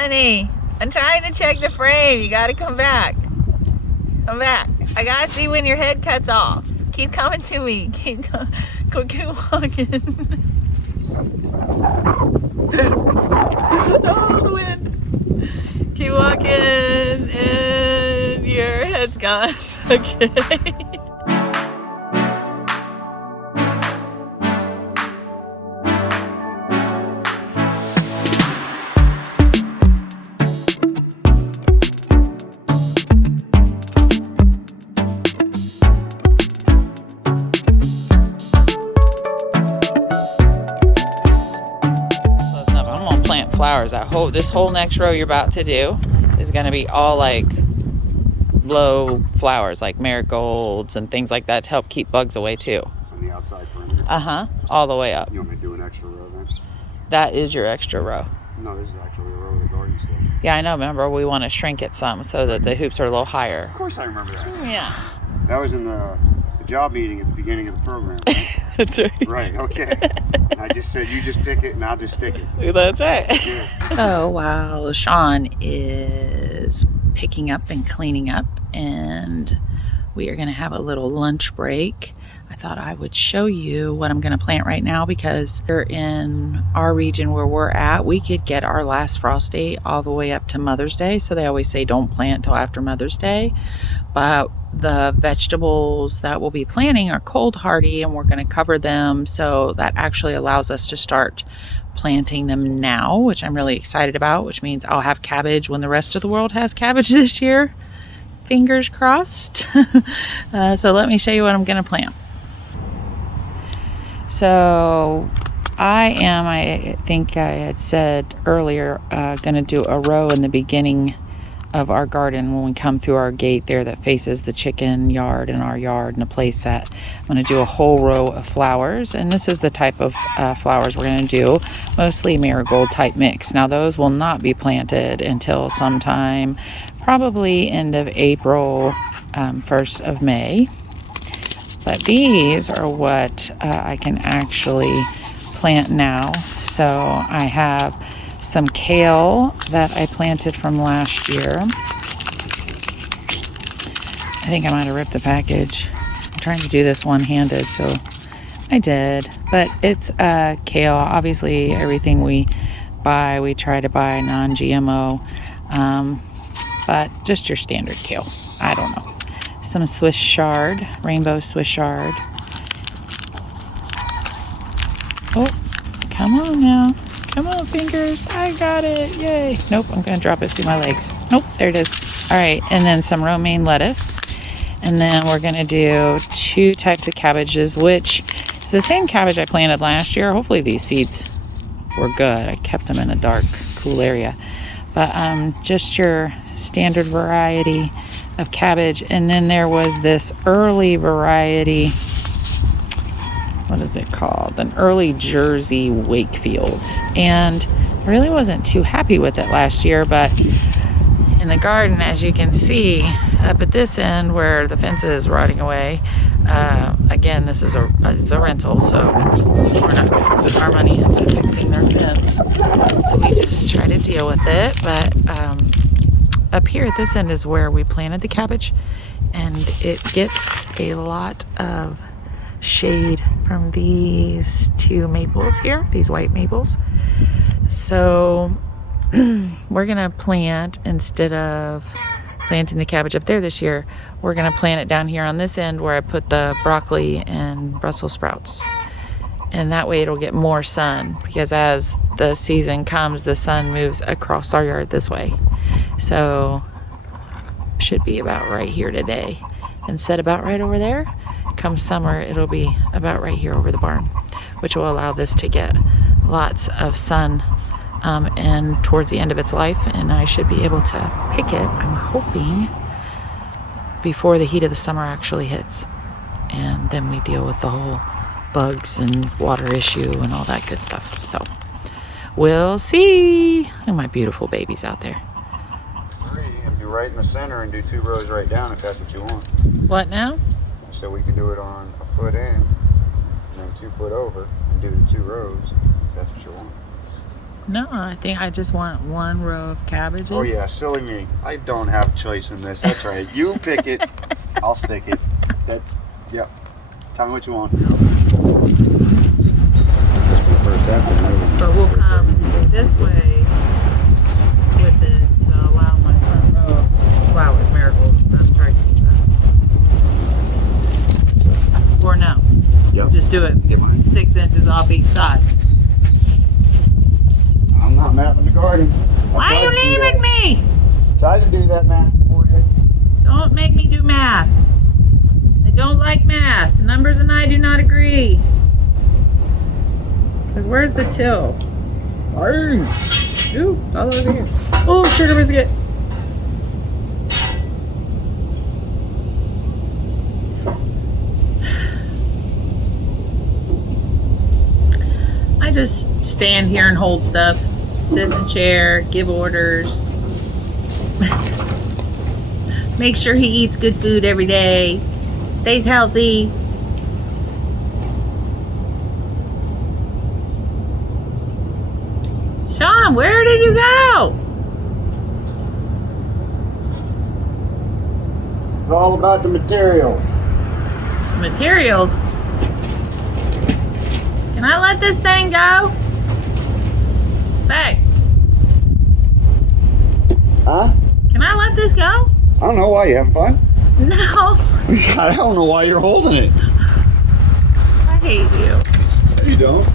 Honey, I'm trying to check the frame. You gotta come back. Come back. I gotta see when your head cuts off. Keep coming to me. Keep walking. Oh, the wind. Keep walking, and your head's gone. Okay. Flowers. This whole next row you're about to do is going to be all like blow flowers, like marigolds and things like that, to help keep bugs away too. On the outside perimeter? All the way up. You want me to do an extra row then? That is your extra row. No, this is actually a row of the garden still. Yeah, I know. Remember, we want to shrink it some so that the hoops are a little higher. Of course I remember that. Yeah. That was in the job meeting at the beginning of the program, right? That's right. Right, okay. I just said, you just pick it and I'll just stick it. That's right. Yeah. So while Sean is picking up and cleaning up, and we are going to have a little lunch break, I thought I would show you what I'm going to plant right now, because here in our region where we're at, we could get our last frost date all the way up to Mother's Day. So they always say don't plant till after Mother's Day. But the vegetables that we'll be planting are cold hardy, and we're going to cover them. So that actually allows us to start planting them now, which I'm really excited about, which means I'll have cabbage when the rest of the world has cabbage this year. Fingers crossed. So let me show you what I'm going to plant. So I think I had said earlier, going to do a row in the beginning of our garden when we come through our gate there that faces the chicken yard and our yard and a play set. I'm going to do a whole row of flowers, and this is the type of flowers we're going to do, mostly marigold type mix. Now those will not be planted until sometime probably end of April, 1st of May. But these are what I can actually plant now. So I have some kale that I planted from last year. I think I might have ripped the package. I'm trying to do this one-handed, so I did. But it's kale. Obviously, everything we buy, we try to buy non-GMO. But just your standard kale. I don't know. Some Swiss chard, rainbow Swiss chard. Oh, come on now. Come on, fingers. I got it. Yay. Nope, I'm going to drop it through my legs. Nope, there it is. All right, and then some romaine lettuce. And then we're going to do 2 types of cabbages, which is the same cabbage I planted last year. Hopefully these seeds were good. I kept them in a dark, cool area. But just your standard variety of cabbage. And then there was this early variety. What is it called? An early Jersey Wakefield. And I really wasn't too happy with it last year, but in the garden, as you can see, up at this end where the fence is rotting away, again, this is it's a rental, so we're not going to put our money into fixing their fence. So we just try to deal with it. But up here at this end is where we planted the cabbage, and it gets a lot of shade from these 2 maples here, these white maples. So we're gonna plant, instead of planting the cabbage up there this year, we're gonna plant it down here on this end where I put the broccoli and Brussels sprouts. And that way it'll get more sun, because as the season comes, the sun moves across our yard this way. So should be about right here today, instead about right over there. Come summer, it'll be about right here over the barn, which will allow this to get lots of sun and towards the end of its life, and I should be able to pick it, I'm hoping, before the heat of the summer actually hits. And then we deal with the whole bugs and water issue and all that good stuff. So we'll see. And my beautiful babies out there. 3, and be right in the center and do 2 rows right down if that's what you want. What now? So we can do it on a foot in, and then 2 foot over, and do the 2 rows if that's what you want. No, I think I just want one row of cabbages. Oh yeah, silly me. I don't have choice in this. That's right. You pick it. I'll stick it. That's, yep. Tell me what you want. But we'll come this way with it to allow my front row. Wow, with Marigold stuff, turkey stuff. Or no. Yep. Just do it 6 inches off each side. I'm not mapping the garden. Why are you leaving me? Tried to do that math for you. Don't make me do math. I don't like math. Numbers and I do not agree. Because where's the till? Ooh, it's all over here. Oh, sugar biscuit. I just stand here and hold stuff. Sit in the chair, give orders. Make sure he eats good food every day. Stays healthy. Sean, where did you go? It's all about the materials. Materials? Can I let this thing go? Hey. Huh? Can I let this go? I don't know why. You having fun? No. I don't know why you're holding it. I hate you. No, you don't.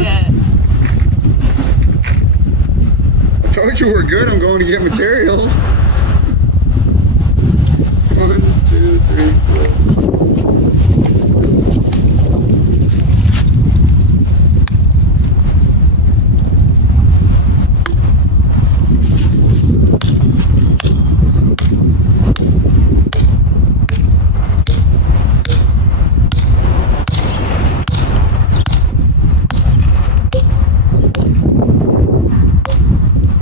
Yeah. I told you we're good. I'm going to get materials. 1, 2, 3, 4.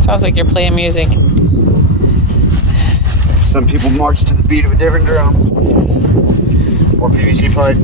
Sounds like you're playing music. Some people march to the beat of a different drum. Or PVC pipe.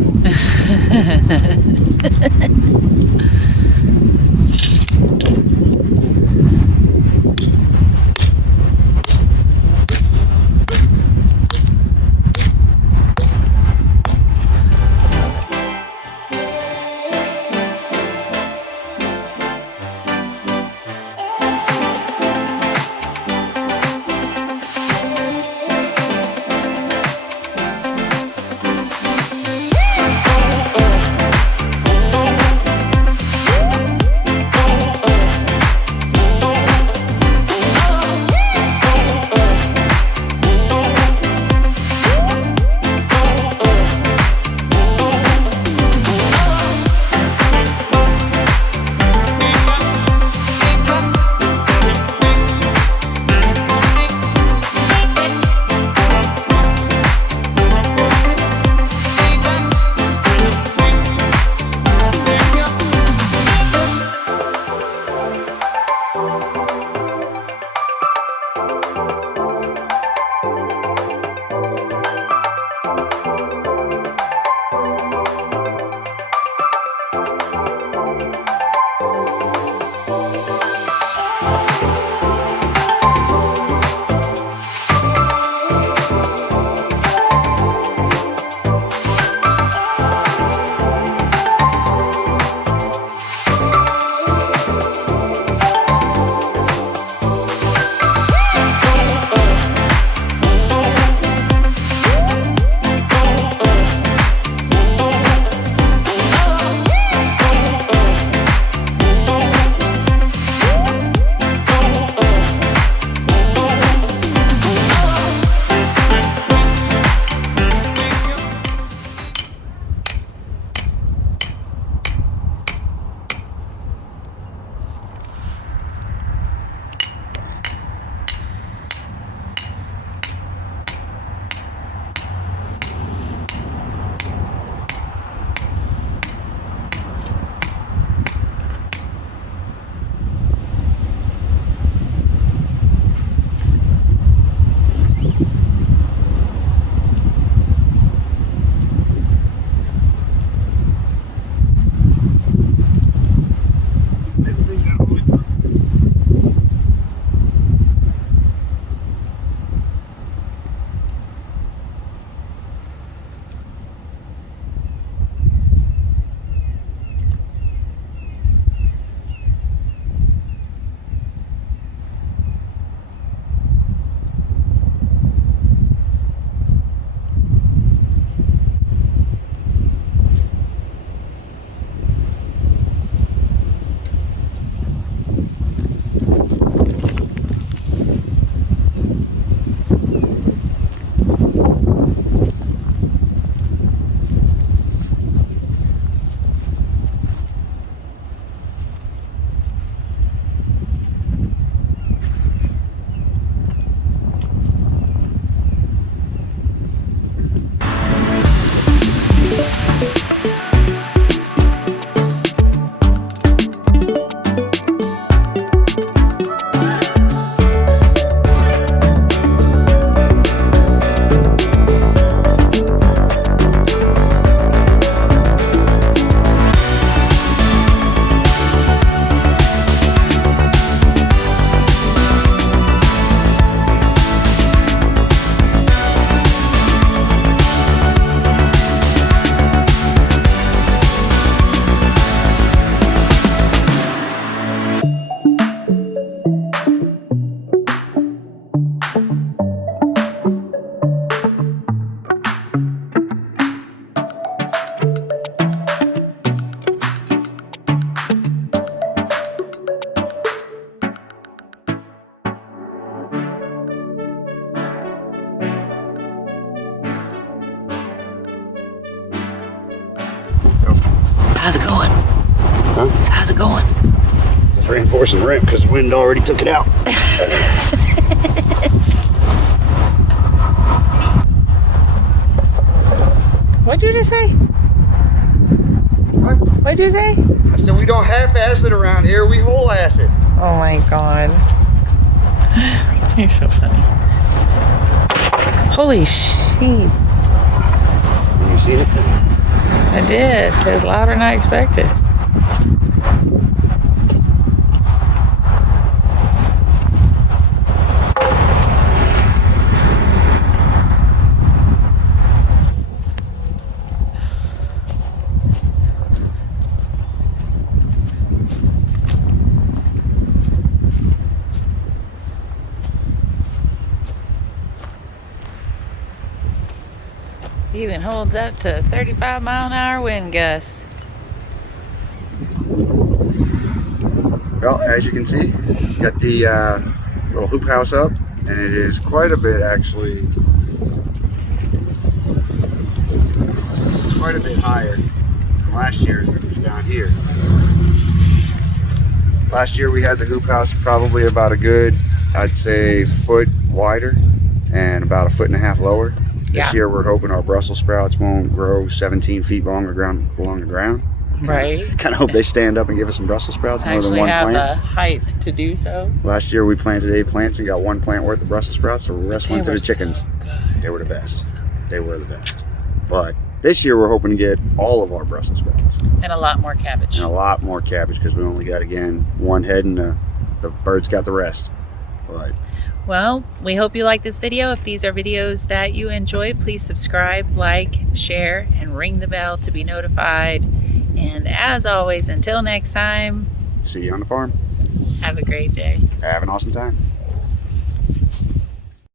How's it going? Huh? How's it going? Just reinforcing the rim because the wind already took it out. What'd you just say? What? What'd you say? I said we don't half-ass it around here, we whole-ass it. Oh my God. You're so funny. Holy jeez. You seen it? I did. It was louder than I expected. Even holds up to 35-mile-an-hour wind gusts. Well, as you can see, got the little hoop house up, and it is quite a bit actually, quite a bit higher than last year's, which was down here. Last year we had the hoop house probably about a good, I'd say, foot wider and about a 1.5 foot lower. Yeah. This year we're hoping our Brussels sprouts won't grow 17 feet along the ground. Right. Kind of hope they stand up and give us some Brussels sprouts, more than Actually one have plant. the height to do so. Last year we planted 8 plants and got 1 plant worth of Brussels sprouts, so the rest went to were the chickens. so They were the best. They were the best. But this year we're hoping to get all of our Brussels sprouts. And a lot more cabbage. And a lot more cabbage because we only got, again, 1 head and the birds got the rest. But well, we hope you like this video. If these are videos that you enjoy, please subscribe, like, share, and ring the bell to be notified. And as always, until next time, see you on the farm. have a great day. Have an awesome time.